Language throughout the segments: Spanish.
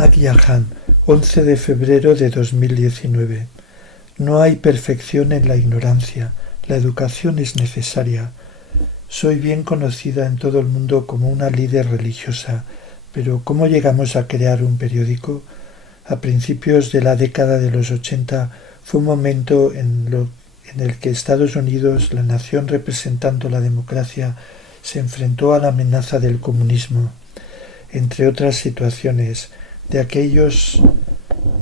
Aguiahan, 11 de febrero de 2019. No hay perfección en la ignorancia. La educación es necesaria. Soy bien conocida en todo el mundo como una líder religiosa, pero ¿cómo llegamos a crear un periódico? A principios de la década de los 80 fue un momento en el que Estados Unidos, la nación representando la democracia, se enfrentó a la amenaza del comunismo, entre otras situaciones. De aquellos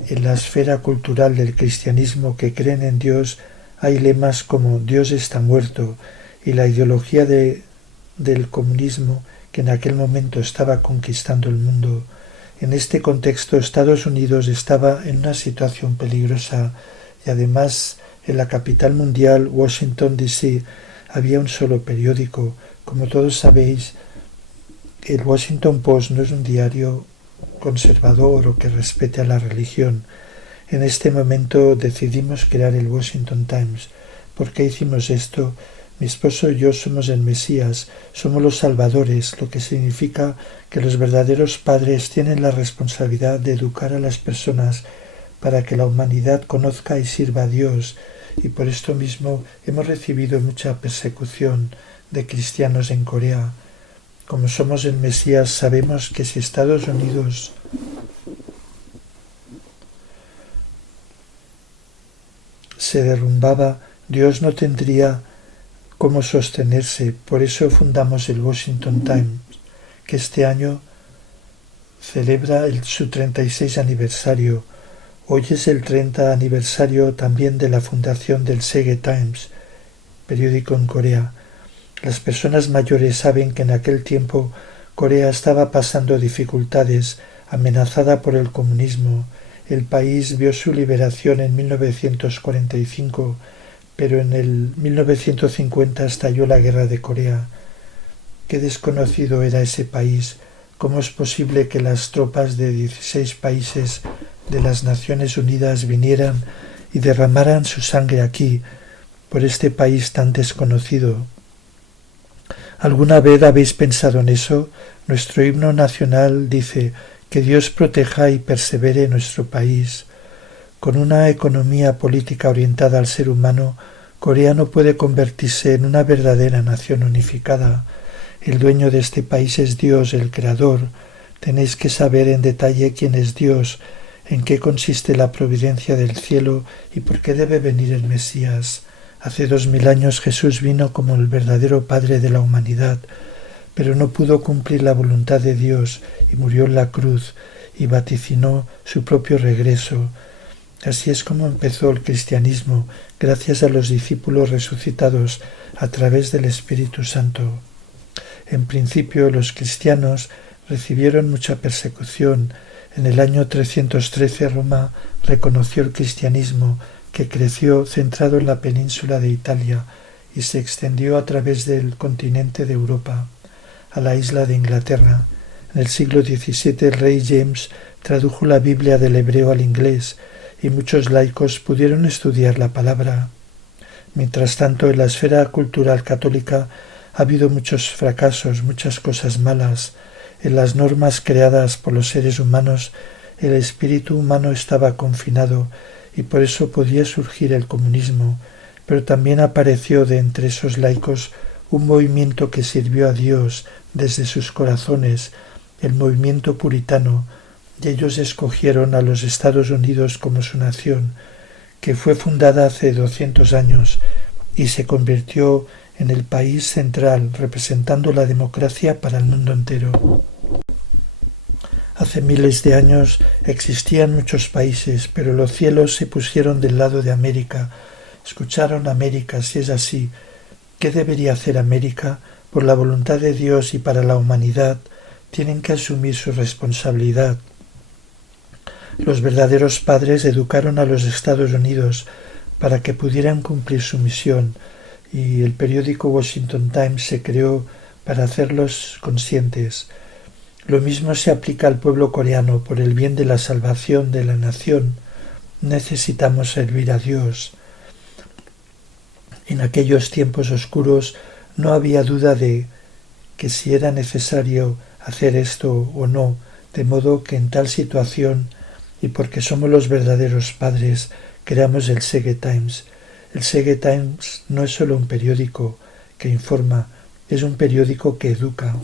en la esfera cultural del cristianismo que creen en Dios, hay lemas como Dios está muerto, y la ideología del comunismo que en aquel momento estaba conquistando el mundo. En este contexto, Estados Unidos estaba en una situación peligrosa y además en la capital mundial, Washington, D.C., había un solo periódico. Como todos sabéis, el Washington Post no es un diario conservador o que respete a la religión. En este momento decidimos crear el Washington Times. ¿Por qué hicimos esto? Mi esposo y yo somos el Mesías, somos los salvadores, lo que significa que los verdaderos padres tienen la responsabilidad de educar a las personas para que la humanidad conozca y sirva a Dios, y por esto mismo hemos recibido mucha persecución de cristianos en Corea. Como somos el Mesías, sabemos que si Estados Unidos se derrumbaba, Dios no tendría cómo sostenerse. Por eso fundamos el Washington Times, que este año celebra su 36 aniversario. Hoy es el 30 aniversario también de la fundación del Sege Times, periódico en Corea. Las personas mayores saben que en aquel tiempo Corea estaba pasando dificultades, amenazada por el comunismo. El país vio su liberación en 1945, pero en el 1950 estalló la guerra de Corea. Qué desconocido era ese país. ¿Cómo es posible que las tropas de 16 países de las Naciones Unidas vinieran y derramaran su sangre aquí, por este país tan desconocido? ¿Alguna vez habéis pensado en eso? Nuestro himno nacional dice que Dios proteja y persevere nuestro país. Con una economía política orientada al ser humano, Corea no puede convertirse en una verdadera nación unificada. El dueño de este país es Dios, el Creador. Tenéis que saber en detalle quién es Dios, en qué consiste la providencia del cielo y por qué debe venir el Mesías. Hace 2000 años Jesús vino como el verdadero Padre de la humanidad, pero no pudo cumplir la voluntad de Dios y murió en la cruz y vaticinó su propio regreso. Así es como empezó el cristianismo, gracias a los discípulos resucitados a través del Espíritu Santo. En principio los cristianos recibieron mucha persecución. En el año 313 Roma reconoció el cristianismo, que creció centrado en la península de Italia y se extendió a través del continente de Europa, a la isla de Inglaterra. En el siglo XVII el rey James tradujo la Biblia del hebreo al inglés y muchos laicos pudieron estudiar la palabra. Mientras tanto, en la esfera cultural católica ha habido muchos fracasos, muchas cosas malas. En las normas creadas por los seres humanos, el espíritu humano estaba confinado y por eso podía surgir el comunismo, pero también apareció de entre esos laicos un movimiento que sirvió a Dios desde sus corazones, el movimiento puritano, y ellos escogieron a los Estados Unidos como su nación, que fue fundada hace 200 años y se convirtió en el país central, representando la democracia para el mundo entero. Hace miles de años existían muchos países, pero los cielos se pusieron del lado de América. Escucharon América, si es así. ¿Qué debería hacer América? Por la voluntad de Dios y para la humanidad, tienen que asumir su responsabilidad. Los verdaderos padres educaron a los Estados Unidos para que pudieran cumplir su misión, y el periódico Washington Times se creó para hacerlos conscientes. Lo mismo se aplica al pueblo coreano. Por el bien de la salvación de la nación, necesitamos servir a Dios. En aquellos tiempos oscuros no había duda de que si era necesario hacer esto o no, de modo que en tal situación, y porque somos los verdaderos padres, creamos el Sege Times. El Sege Times no es solo un periódico que informa, es un periódico que educa.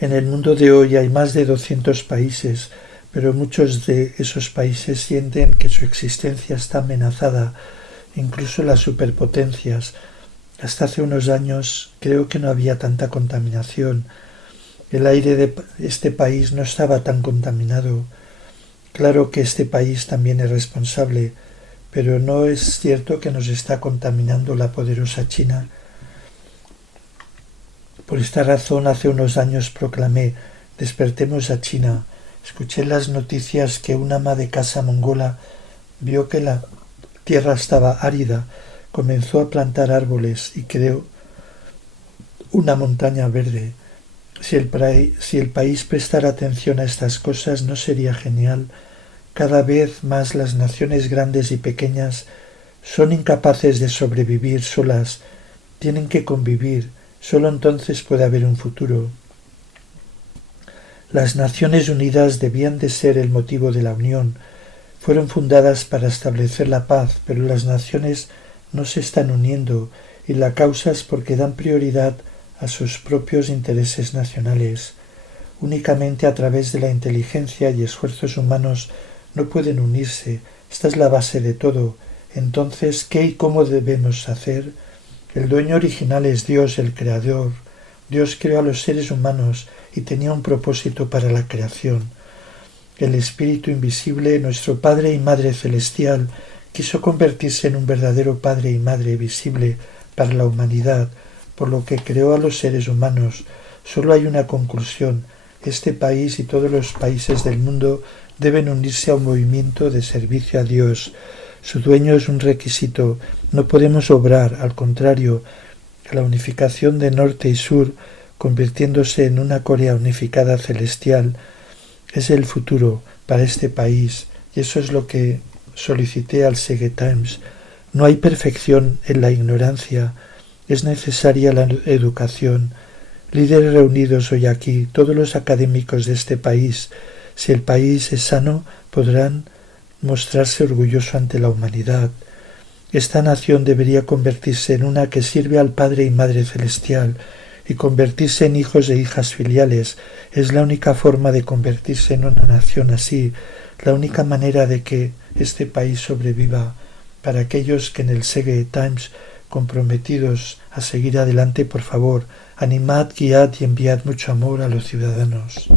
En el mundo de hoy hay más de 200 países, pero muchos de esos países sienten que su existencia está amenazada, incluso las superpotencias. Hasta hace unos años creo que no había tanta contaminación. El aire de este país no estaba tan contaminado. Claro que este país también es responsable, pero no es cierto que nos está contaminando la poderosa China. Por esta razón, hace unos años proclamé: despertemos a China. Escuché en las noticias que una ama de casa mongola vio que la tierra estaba árida, comenzó a plantar árboles y creó una montaña verde. Si el país prestara atención a estas cosas, ¿no sería genial? Cada vez más las naciones grandes y pequeñas son incapaces de sobrevivir solas, tienen que convivir, solo entonces puede haber un futuro. Las Naciones Unidas debían de ser el motivo de la unión, fueron fundadas para establecer la paz, pero las naciones no se están uniendo y la causa es porque dan prioridad a sus propios intereses nacionales. Únicamente a través de la inteligencia y esfuerzos humanos no pueden unirse. Esta es la base de todo. Entonces, ¿qué y cómo debemos hacer? El dueño original es Dios, el Creador. Dios creó a los seres humanos y tenía un propósito para la creación. El Espíritu invisible, nuestro Padre y Madre Celestial, quiso convertirse en un verdadero Padre y Madre visible para la humanidad, por lo que creó a los seres humanos. Solo hay una conclusión: este país y todos los países del mundo deben unirse a un movimiento de servicio a Dios. Su dueño es un requisito, no podemos obrar, al contrario, la unificación de norte y sur, convirtiéndose en una Corea unificada celestial, es el futuro para este país, y eso es lo que solicité al Sege Times. No hay perfección en la ignorancia, es necesaria la educación. Líderes reunidos hoy aquí, todos los académicos de este país, si el país es sano, podrán mostrarse orgulloso ante la humanidad. Esta nación debería convertirse en una que sirve al Padre y Madre Celestial, y convertirse en hijos e hijas filiales. Es la única forma de convertirse en una nación así, la única manera de que este país sobreviva. Para aquellos que en el Sege Times comprometidos a seguir adelante, por favor, animad, guiad y enviad mucho amor a los ciudadanos.